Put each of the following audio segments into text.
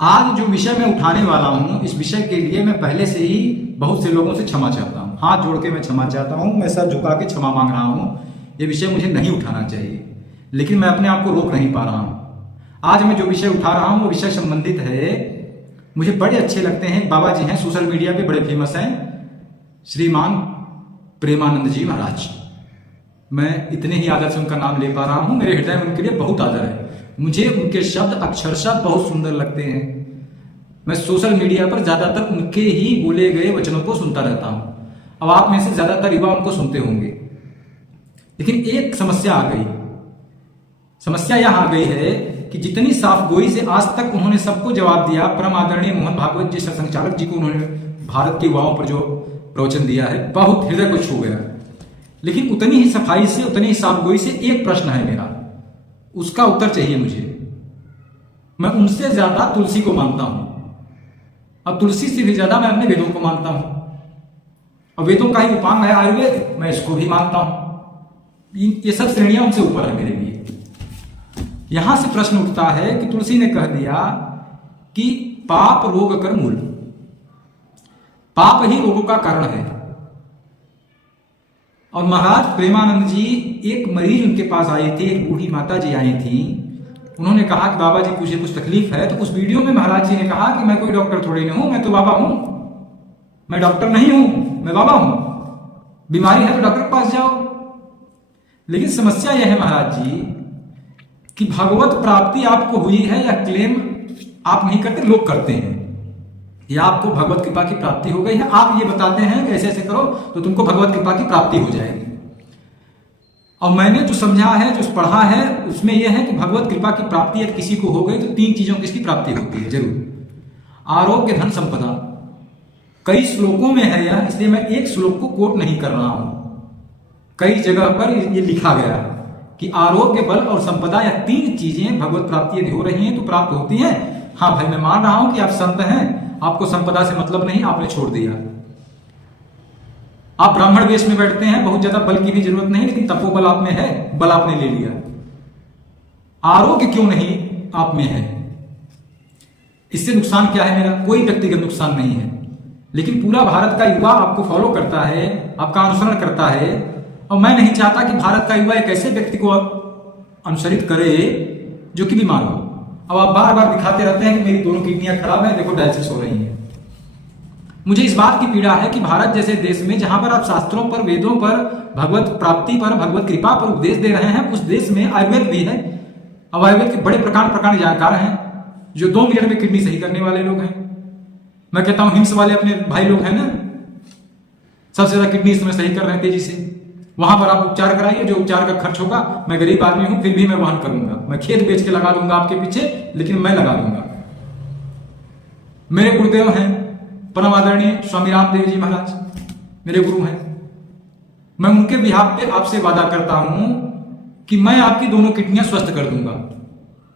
आज जो विषय मैं उठाने वाला हूं, इस विषय के लिए मैं पहले से ही बहुत से लोगों से क्षमा चाहता हूं। हाथ जोड़ के मैं क्षमा चाहता हूं, मैं सर झुका के क्षमा मांग रहा हूं। ये विषय मुझे नहीं उठाना चाहिए, लेकिन मैं अपने आप को रोक नहीं पा रहा हूं। आज मैं जो विषय उठा रहा हूं वो विषय संबंधित है, मुझे बड़े अच्छे लगते हैं। बाबा जी हैं, सोशल मीडिया पे बड़े फेमस हैं, श्रीमान प्रेमानंद जी महाराज। मैं इतने ही आदर से उनका नाम ले पा रहा हूं, मेरे हृदय में उनके लिए बहुत आदर है। मुझे उनके शब्द अक्षरशः बहुत सुंदर लगते हैं। मैं सोशल मीडिया पर ज्यादातर उनके ही बोले गए वचनों को सुनता रहता हूं। अब आप में से ज्यादातर युवा उनको सुनते होंगे, लेकिन एक समस्या आ गई। समस्या यह आ गई है कि जितनी साफ गोई से आज तक उन्होंने सबको जवाब दिया, परम आदरणीय मोहन भागवत जी संचालक जी को उन्होंने भारत के युवाओं पर जो प्रवचन दिया है, बहुत हृदय को छू गया। लेकिन उतनी ही सफाई से, उतनी ही साफ गोई से एक प्रश्न है मेरा, उसका उत्तर चाहिए मुझे। मैं उनसे ज्यादा तुलसी को मानता हूं, और तुलसी से भी ज्यादा मैं अपने वेदों को मानता हूं, और वेदों का ही उपांग है आयुर्वेद, मैं इसको भी मानता हूं। ये सब श्रेणियां उनसे ऊपर है मेरे लिए। यहां से प्रश्न उठता है कि तुलसी ने कह दिया कि पाप रोग कर मूल, पाप ही रोगों का कारण है। और महाराज प्रेमानंद जी, एक मरीज उनके पास आए थे, एक बूढ़ी माता जी आई थी। उन्होंने कहा कि बाबा जी मुझे कुछ तकलीफ है। तो उस वीडियो में महाराज जी ने कहा कि मैं कोई डॉक्टर थोड़ी नहीं हूं, मैं तो बाबा हूं, मैं डॉक्टर नहीं हूं, मैं बाबा हूं, बीमारी है तो डॉक्टर के पास जाओ। लेकिन समस्या यह है महाराज जी कि भगवत प्राप्ति आपको हुई है या क्लेम आप नहीं करते, लोग करते हैं, या आपको भगवत कृपा की प्राप्ति हो गई है। आप ये बताते हैं कि ऐसे ऐसे करो तो तुमको भगवत कृपा की प्राप्ति हो जाएगी। और मैंने जो समझा है, जो पढ़ा है, उसमें यह है कि भगवत कृपा की प्राप्ति यदि किसी को हो गई तो तीन चीजों की इसकी प्राप्ति होती है जरूर। आरोग्य, धन, संपदा। कई श्लोकों में है यह, इसलिए मैं एक श्लोक को कोट नहीं कर रहा हूं। कई जगह पर ये लिखा गया है कि आरोग्य, बल और संपदा, या तीन चीजें भगवत प्राप्ति यदि हो रही हैं तो प्राप्त होती हैं। हाँ भाई, मैं मान रहा हूं कि आप संत हैं, आपको संपदा से मतलब नहीं, आपने छोड़ दिया। आप ब्राह्मण वेश में बैठते हैं, बहुत ज्यादा बल की भी जरूरत नहीं, लेकिन तपोबल आप में है, बल आपने ले लिया। आरोग्य क्यों नहीं आप में है? इससे नुकसान क्या है मेरा? कोई व्यक्तिगत नुकसान नहीं है, लेकिन पूरा भारत का युवा आपको फॉलो करता है, आपका अनुसरण करता है। और मैं नहीं चाहता कि भारत का युवा एक ऐसे व्यक्ति को अनुसरित करे जो कि बीमार हो। अब आप बार बार दिखाते रहते हैं कि मेरी दोनों किडनियां खराब है, देखो डायलिसिस हो रही है। मुझे इस बात की पीड़ा है कि भारत जैसे देश में, जहां पर आप शास्त्रों पर, वेदों पर, भगवत प्राप्ति पर, भगवत कृपा पर उपदेश दे रहे हैं, उस देश में आयुर्वेद भी है। अब आयुर्वेद के बड़े प्रकार जानकार हैं, जो 2 मिनट में किडनी सही करने वाले लोग हैं। मैं कहता हूं हिम्स वाले अपने भाई लोग हैं ना, सबसे ज्यादा किडनी इस समय सही कर रहे हैं तेजी से। वहां पर आप उपचार कराइए, जो उपचार का खर्च होगा, मैं गरीब आदमी हूं फिर भी मैं वहन करूंगा। मैं खेत बेच के लगा दूंगा आपके पीछे, लेकिन मैं लगा दूंगा। मेरे गुरुदेव हैं परम आदरणीय स्वामी रामदेव जी महाराज, मेरे गुरु हैं। मैं उनके बिहाफ पे आपसे वादा करता हूं कि मैं आपकी दोनों किडनियां स्वस्थ कर दूंगा,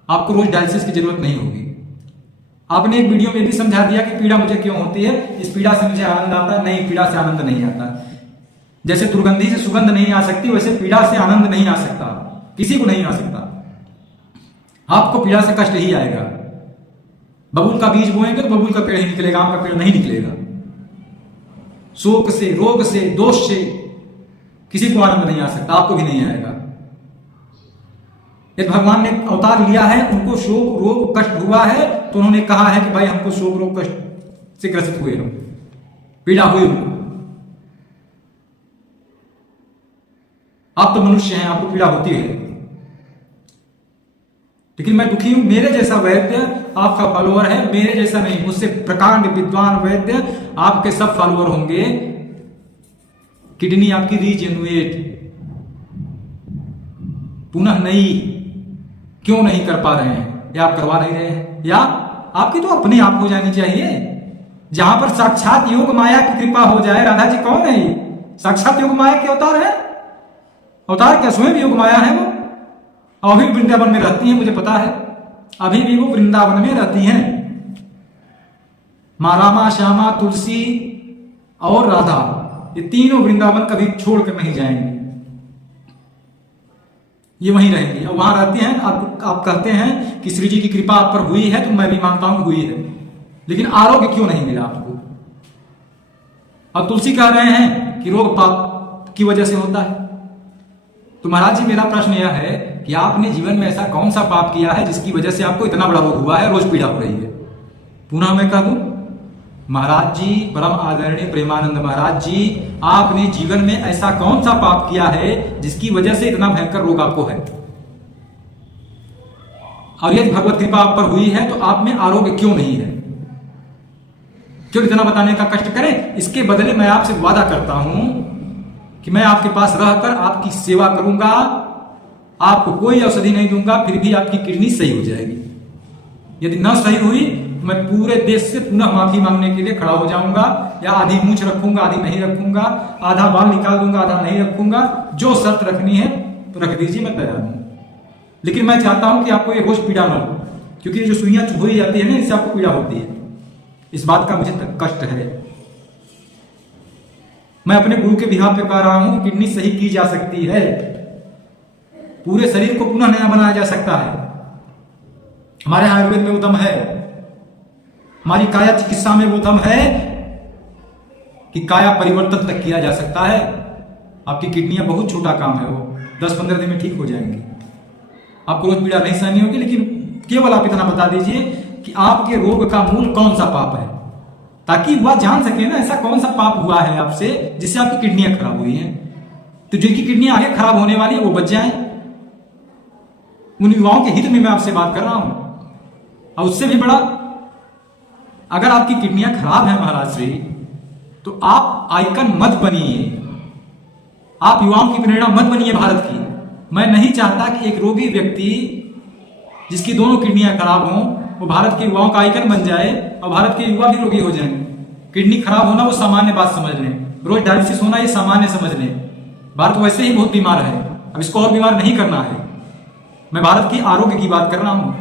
आपको रोज डायलिसिस की जरूरत नहीं होगी। आपने एक वीडियो में भी समझा दिया कि पीड़ा मुझे क्यों होती है, इस पीड़ा से मुझे आनंद आता है। नहीं, पीड़ा से आनंद नहीं आता। जैसे दुर्गंधी से सुगंध नहीं आ सकती, वैसे पीड़ा से आनंद नहीं आ सकता, किसी को नहीं आ सकता। आपको पीड़ा से कष्ट ही आएगा। बबूल का बीज बोएंगे तो बबूल का पेड़ ही निकलेगा, आम का पेड़ नहीं निकलेगा। शोक से, रोग से, दोष से किसी को आनंद नहीं आ सकता, आपको भी नहीं आएगा। यदि भगवान ने अवतार लिया है, उनको शोक, रोग, कष्ट हुआ है, तो उन्होंने कहा है कि भाई हमको शोक, रोग, कष्ट से ग्रसित हुए हो, पीड़ा हुई हो। आप तो मनुष्य हैं, आपको पीड़ा होती है, लेकिन मैं दुखी हूं। मेरे जैसा वैद्य आपका फॉलोअर है, मेरे जैसा नहीं, मुझसे प्रकांड विद्वान वैद्य आपके सब फॉलोअर होंगे। किडनी आपकी रीजेनुएट, पुनः नई क्यों नहीं कर पा रहे हैं, या आप करवा नहीं रहे हैं, या आपकी तो अपने आप हो जानी चाहिए। जहां पर साक्षात योग माया की कृपा हो जाए। राधा जी कौन है? साक्षात योग माया के अवतार है। अवतार क्या, स्वयं योग माया है वो। अभी वृंदावन में रहती हैं, मुझे पता है, अभी भी वो वृंदावन में रहती हैं। माँ रामा, श्यामा, तुलसी और राधा, ये तीनों वृंदावन कभी छोड़कर नहीं जाएंगे। ये वहीं रहेंगी। और वहां रहते हैं, आप कहते हैं कि श्री जी की कृपा आप पर हुई है, तो मैं भी मानता हूं हुई है, लेकिन आरोग्य क्यों नहीं मिला आपको? और तुलसी कह रहे हैं कि रोग पाप की वजह से होता है। तो महाराज जी, मेरा प्रश्न यह है कि आपने जीवन में ऐसा कौन सा पाप किया है जिसकी वजह से आपको इतना बड़ा रोग हुआ है, रोज पीड़ा हो रही है? पुनः मैं कह दूं, महाराज जी, परम आदरणीय प्रेमानंद महाराज जी, आपने जीवन में ऐसा कौन सा पाप किया है जिसकी वजह से इतना भयंकर रोग आपको है? और यदि भगवत कृपा आप पर हुई है तो आप में आरोग्य क्यों नहीं है? क्यों इतना बताने का कष्ट करें? इसके बदले मैं आपसे वादा करता हूं कि मैं आपके पास रहकर आपकी सेवा करूंगा, आपको कोई औषधि नहीं दूंगा, फिर भी आपकी किडनी सही हो जाएगी। यदि न सही हुई तो मैं पूरे देश से पुनः माफी मांगने के लिए खड़ा हो जाऊंगा, या आधी मूंछ रखूंगा, आधी नहीं रखूंगा, आधा बाल निकाल दूंगा, आधा नहीं रखूंगा। जो शर्त रखनी है तो रख दीजिए, मैं तैयार हूं। लेकिन मैं चाहता हूं कि आपको ये रोज पीड़ा न हो, क्योंकि ये जो सुइयां चुभोई जाती है ना, इससे आपको पीड़ा होती है। इस बात का मुझे कष्ट है। मैं अपने गुरु के बिहार पे कह रहा हूं, किडनी सही की जा सकती है, पूरे शरीर को पुनः नया बनाया जा सकता है। हमारे आयुर्वेद में वो दम है, हमारी काया चिकित्सा में वो दम है कि काया परिवर्तन तक किया जा सकता है। आपकी किडनियां बहुत छोटा काम है, वो 10-15 दिन में ठीक हो जाएंगी। आपको रोज पीड़ा नहीं सहनी होगी, लेकिन केवल आप इतना बता दीजिए कि आपके रोग का मूल कौन सा पाप है, ताकि वह जान सके ना ऐसा कौन सा पाप हुआ है आपसे जिससे आपकी किडनियां खराब हुई हैं। तो जिनकी किडनियां आगे खराब होने वाली है वो बच जाएं। उन युवाओं के हित में मैं आपसे बात कर रहा हूं। और उससे भी बड़ा, अगर आपकी किडनियां खराब है महाराज श्री, तो आप आइकन मत बनिए, आप युवाओं की प्रेरणा मत बनिए भारत की। मैं नहीं चाहता कि एक रोगी व्यक्ति जिसकी दोनों किडनियां खराब हों वो भारत के युवाओं का आइकन बन जाए और भारत के युवा भी रोगी हो जाएं। किडनी खराब होना वो सामान्य बात समझ लें, रोज डायलिसिस होना ये सामान्य समझ लें। भारत वैसे ही बहुत बीमार है, अब इसको और बीमार नहीं करना है। मैं भारत की आरोग्य की बात कर रहा हूं।